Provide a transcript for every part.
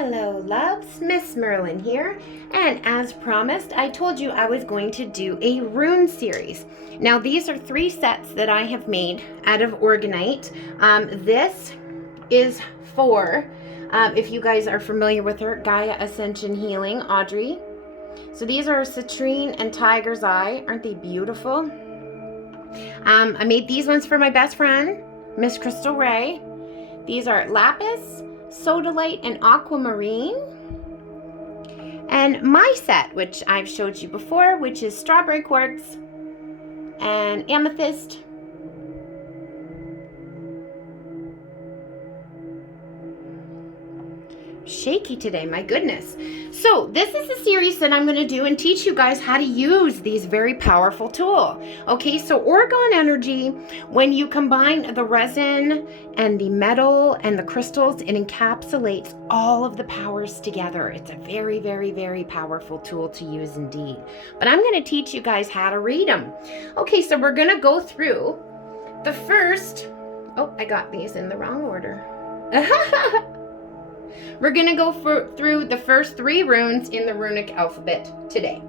Hello loves, MsMerlin here, and as promised I told you I was going to do a rune series. Now these are 3 sets that I have made out of Orgonite. This is for, if you guys are familiar with her, Gaia Ascension Healing, Audrey. So these are Citrine and Tiger's Eye. Aren't they beautiful? I made these ones for my best friend, Miss Crystal Ray. These are Lapis, Sodalite, and Aquamarine. And my set, which I've showed you before, which is Strawberry Quartz and Amethyst. Shaky today, my goodness. So this is a series that I'm going to do and teach you guys how to use these very powerful tool. Okay, so Orgon energy, when you combine the resin and the metal and the crystals, it encapsulates all of the powers together. It's a very, very, very powerful tool to use indeed. But I'm going to teach you guys how to read them. Okay, so we're going to go through the first, oh, I got these in the wrong order. We're going to go through the first 3 runes in the runic alphabet today.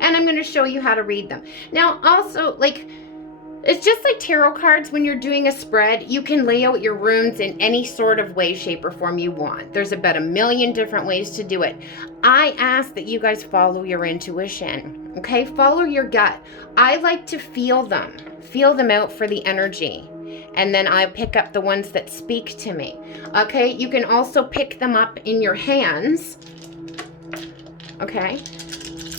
And I'm going to show you how to read them. Now, also, it's just like tarot cards. When you're doing a spread, you can lay out your runes in any sort of way, shape, or form you want. There's about a million different ways to do it. I ask that you guys follow your intuition. Okay? Follow your gut. I like to feel them out for the energy. And then I pick up the ones that speak to me. Okay, you can also pick them up in your hands, okay,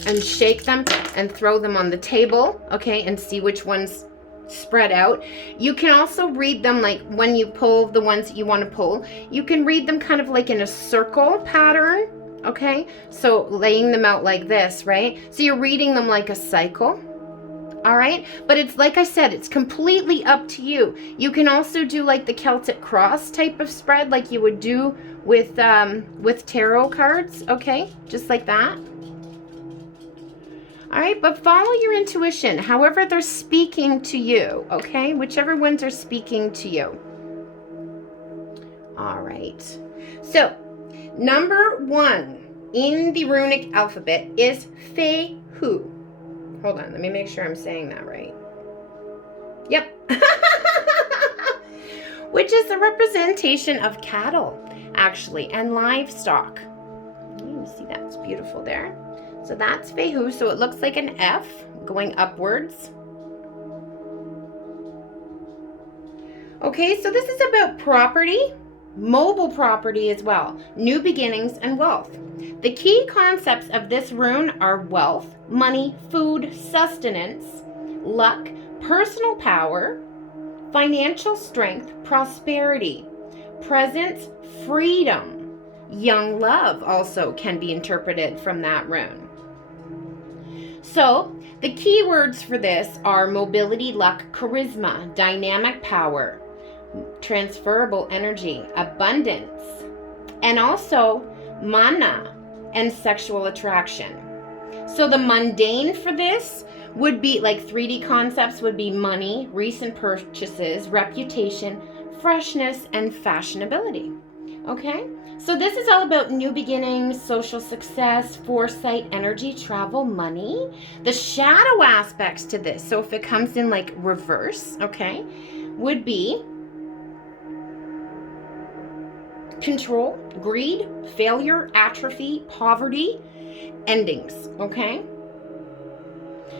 and shake them and throw them on the table, okay, and see which ones spread out. You can also read them like when you pull the ones that you want to pull, you can read them kind of like in a circle pattern, okay, so laying them out like this, right? So you're reading them like a cycle. All right, but it's like I said, it's completely up to you. You can also do like the Celtic cross type of spread like you would do with tarot cards, okay, just like that. All right, but follow your intuition, however they're speaking to you, okay, whichever ones are speaking to you. All right, so number 1 in the runic alphabet is Fehu. Hold on, let me make sure I'm saying that right. Yep. Which is the representation of cattle, actually, and livestock. You see that's beautiful there. So that's Fehu, so it looks like an F going upwards. Okay, so this is about property, mobile property as well, new beginnings, and wealth. The key concepts of this rune are wealth, money, food, sustenance, luck, personal power, financial strength, prosperity, presence, freedom. Young love also can be interpreted from that rune. So the key words for this are mobility, luck, charisma, dynamic power, transferable energy, abundance, and also mana and sexual attraction. So the mundane for this would be like 3D concepts would be money, recent purchases, reputation, freshness, and fashionability. Okay, so this is all about new beginnings, social success, foresight, energy, travel, money. The shadow aspects to this, so if it comes in like reverse, okay, would be control, greed, failure, atrophy, poverty, endings, okay?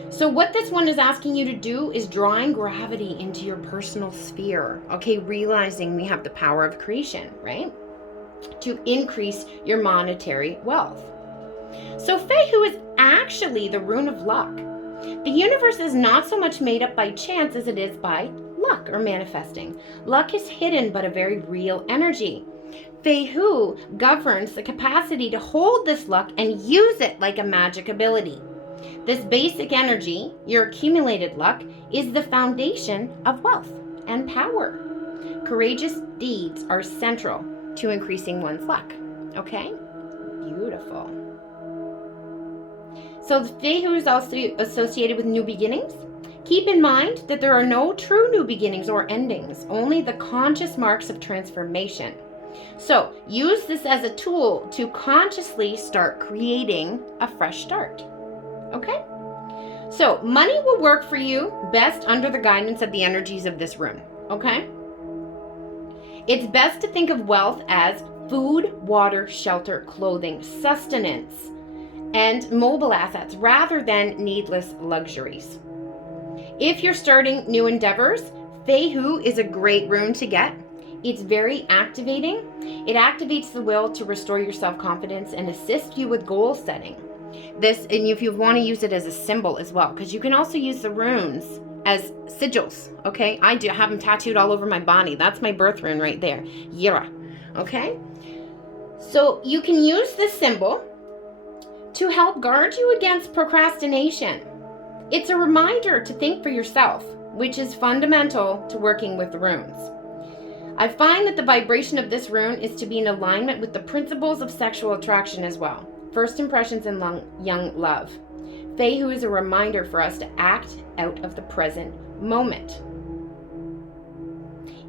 So what this one is asking you to do is drawing gravity into your personal sphere, okay? Realizing we have the power of creation, right? To increase your monetary wealth. So Fehu is actually the rune of luck. The universe is not so much made up by chance as it is by luck or manifesting. Luck is hidden but a very real energy. Fehu governs the capacity to hold this luck and use it like a magic ability. This basic energy, your accumulated luck, is the foundation of wealth and power. Courageous deeds are central to increasing one's luck. Okay? Beautiful. So the Fehu is also associated with new beginnings. Keep in mind that there are no true new beginnings or endings, only the conscious marks of transformation. So use this as a tool to consciously start creating a fresh start. Okay? So money will work for you best under the guidance of the energies of this room. Okay? It's best to think of wealth as food, water, shelter, clothing, sustenance, and mobile assets rather than needless luxuries. If you're starting new endeavors, Fehu is a great rune to get. It's very activating. It activates the will to restore your self-confidence and assist you with goal setting. This, and if you want to use it as a symbol as well, because you can also use the runes as sigils, okay? I do have them tattooed all over my body. That's my birth rune right there, Yira, okay? So you can use this symbol to help guard you against procrastination. It's a reminder to think for yourself, which is fundamental to working with the runes. I find that the vibration of this rune is to be in alignment with the principles of sexual attraction as well. First impressions and young love. Fehu is a reminder for us to act out of the present moment.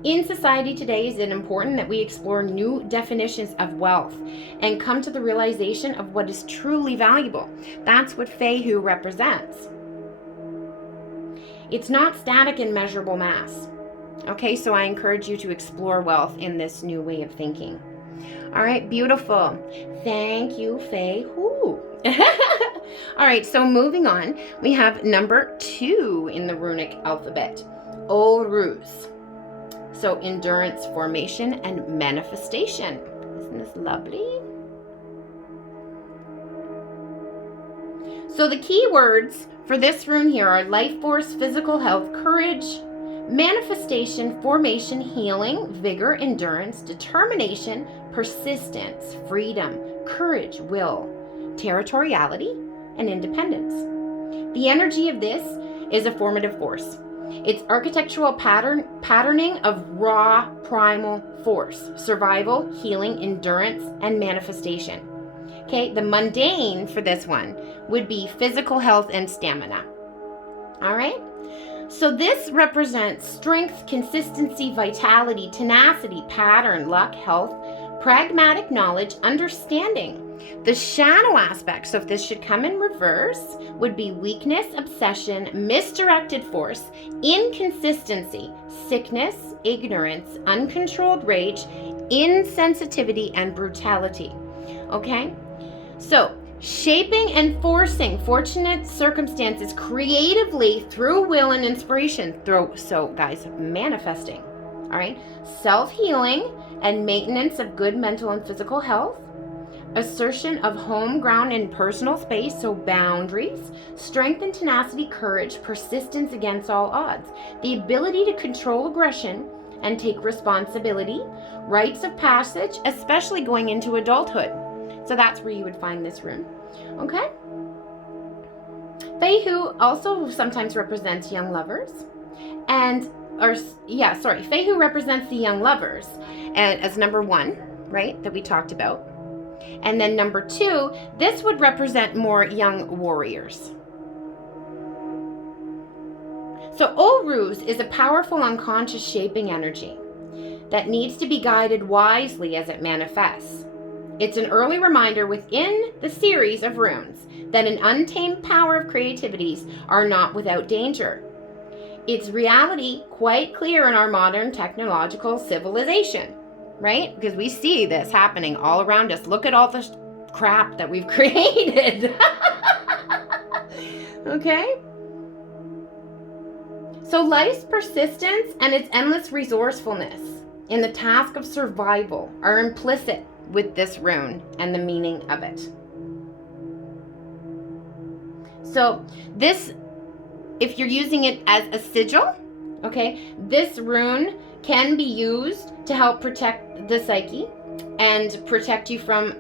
In society today, is it important that we explore new definitions of wealth and come to the realization of what is truly valuable. That's what Fehu represents. It's not static and measurable mass. Okay, so I encourage you to explore wealth in this new way of thinking. All right, beautiful. Thank you, Fehu. All right, so moving on, we have number 2 in the runic alphabet, Uruz. So endurance, formation, and manifestation. Isn't this lovely? So the key words for this rune here are life force, physical health, courage, manifestation, formation, healing, vigor, endurance, determination, persistence, freedom, courage, will, territoriality, and independence. The energy of this is a formative force. It's architectural patterning of raw primal force, survival, healing, endurance, and manifestation. Okay, the mundane for this one would be physical health and stamina. All right, so this represents strength, consistency, vitality, tenacity, pattern, luck, health, pragmatic knowledge, understanding. The shadow aspect, so if this should come in reverse, would be weakness, obsession, misdirected force, inconsistency, sickness, ignorance, uncontrolled rage, insensitivity, and brutality. Okay? So, shaping and forcing fortunate circumstances creatively through will and inspiration. So, guys, manifesting. All right? Self-healing and maintenance of good mental and physical health. Assertion of home ground and personal space, so boundaries, strength and tenacity, courage, persistence against all odds, the ability to control aggression and take responsibility, rites of passage, especially going into adulthood. So that's where you would find this rune. Okay? Fehu also sometimes represents young lovers. Fehu represents the young lovers as number 1, right, that we talked about. And then number 2, this would represent more young warriors. So Uruz is a powerful unconscious shaping energy that needs to be guided wisely as it manifests. It's an early reminder within the series of runes that an untamed power of creativities are not without danger. It's reality quite clear in our modern technological civilization. Right? Because we see this happening all around us. Look at all the crap that we've created. Okay? So life's persistence and its endless resourcefulness in the task of survival are implicit with this rune and the meaning of it. So this, if you're using it as a sigil, okay, this rune can be used to help protect the psyche and protect you from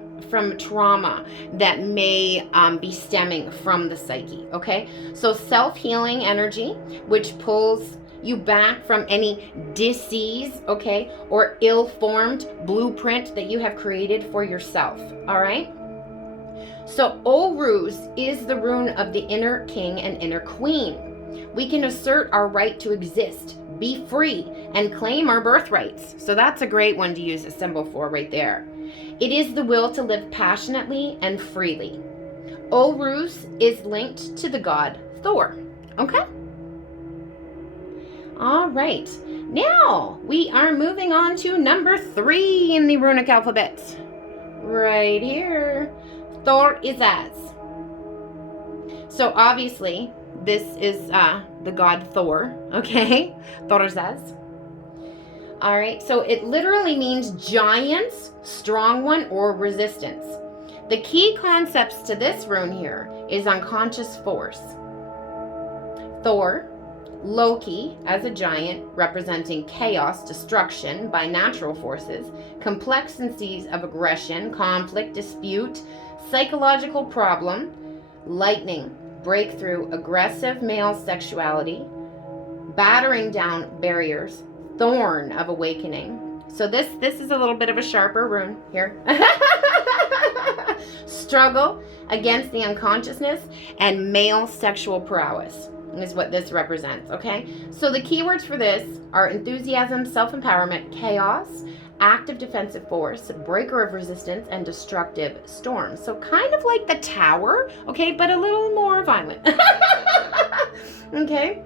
trauma that may be stemming from the psyche, okay? So self-healing energy, which pulls you back from any disease, okay, or ill-formed blueprint that you have created for yourself, all right? So Uruz is the rune of the inner king and inner queen. We can assert our right to exist, be free, and claim our birthrights. So that's a great one to use a symbol for right there. It is the will to live passionately and freely. Uruz is linked to the god Thor. Okay? All right. Now we are moving on to number 3 in the runic alphabet. Right here. Thurisaz. So obviously, this is the god Thor, okay? Thurisaz. All right, so it literally means giants, strong one, or resistance. The key concepts to this rune here is unconscious force. Thor, Loki as a giant representing chaos, destruction by natural forces, complexities of aggression, conflict, dispute, psychological problem, lightning, breakthrough, aggressive male sexuality, battering down barriers, thorn of awakening. So this is a little bit of a sharper rune here. Struggle against the unconsciousness and male sexual prowess is what this represents, okay? So the keywords for this are enthusiasm, self-empowerment, chaos, active defensive force, breaker of resistance, and destructive storm. So kind of like the tower, okay, but a little more violent. Okay?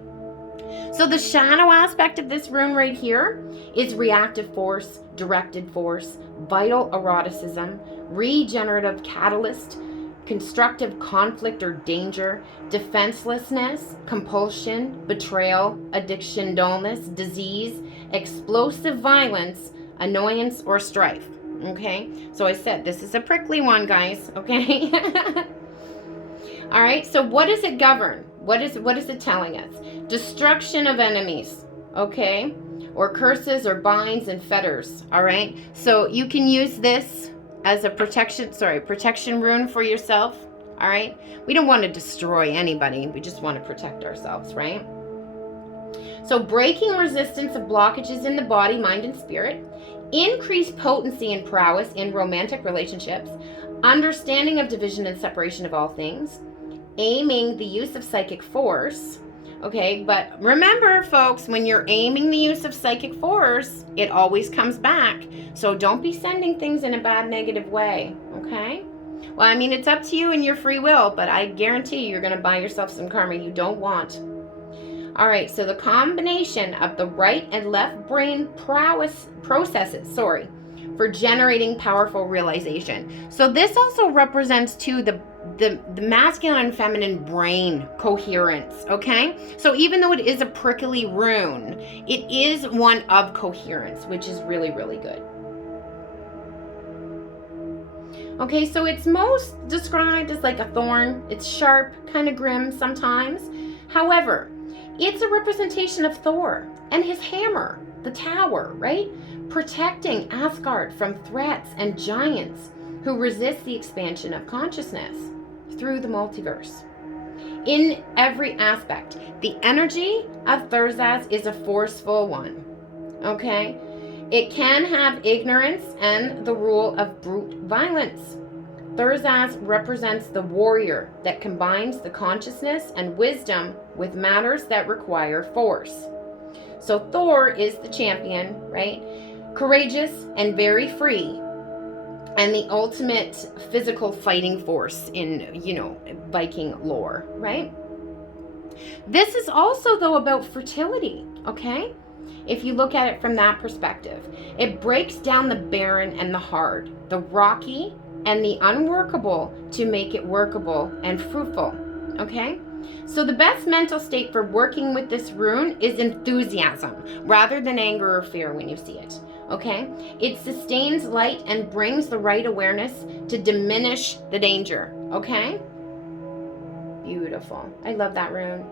So the shadow aspect of this rune right here is reactive force, directed force, vital eroticism, regenerative catalyst, constructive conflict or danger, defenselessness, compulsion, betrayal, addiction, dullness, disease, explosive violence, annoyance, or strife. Okay, so I said this is a prickly one, guys. Okay. All right, so what does it govern? What is it telling us? Destruction of enemies, okay, or curses or binds and fetters. All right, so you can use this as a protection rune for yourself. All right, we don't want to destroy anybody, we just want to protect ourselves, right? So breaking resistance of blockages in the body, mind, and spirit, increased potency and prowess in romantic relationships, understanding of division and separation of all things, aiming the use of psychic force. Okay, but remember, folks, when you're aiming the use of psychic force, it always comes back. So don't be sending things in a bad, negative way, okay? Well, I mean, it's up to you and your free will, but I guarantee you're going to buy yourself some karma you don't want. All right, so the combination of the right and left brain processes for generating powerful realization. So this also represents, too, the masculine and feminine brain coherence, okay? So even though it is a prickly rune, it is one of coherence, which is really, really good. Okay, so it's most described as like a thorn. It's sharp, kind of grim sometimes. However, it's a representation of Thor and his hammer, the tower, right? Protecting Asgard from threats and giants who resist the expansion of consciousness through the multiverse. In every aspect, the energy of Thurisaz is a forceful one, okay? It can have ignorance and the rule of brute violence. Thurisaz represents the warrior that combines the consciousness and wisdom with matters that require force. So Thor is the champion, right? Courageous and very free, and the ultimate physical fighting force in, Viking lore, right? This is also, though, about fertility, okay? If you look at it from that perspective, it breaks down the barren and the hard, the rocky and the unworkable to make it workable and fruitful, okay? So the best mental state for working with this rune is enthusiasm rather than anger or fear when you see it, okay? It sustains light and brings the right awareness to diminish the danger, okay? Beautiful. I love that rune.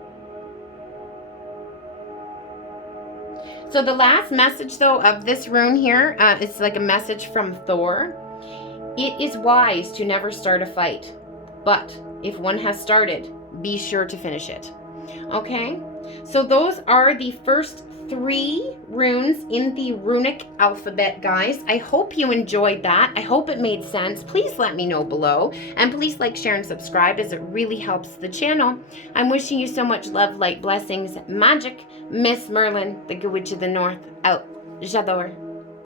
So the last message, though, of this rune here is like a message from Thor. It is wise to never start a fight, but if one has started, be sure to finish it. Okay? So those are the first 3 runes in the runic alphabet, guys. I hope you enjoyed that. I hope it made sense. Please let me know below. And please like, share, and subscribe, as it really helps the channel. I'm wishing you so much love, light, blessings, magic. MsMerlin, the Good Witch of the North, out. J'adore.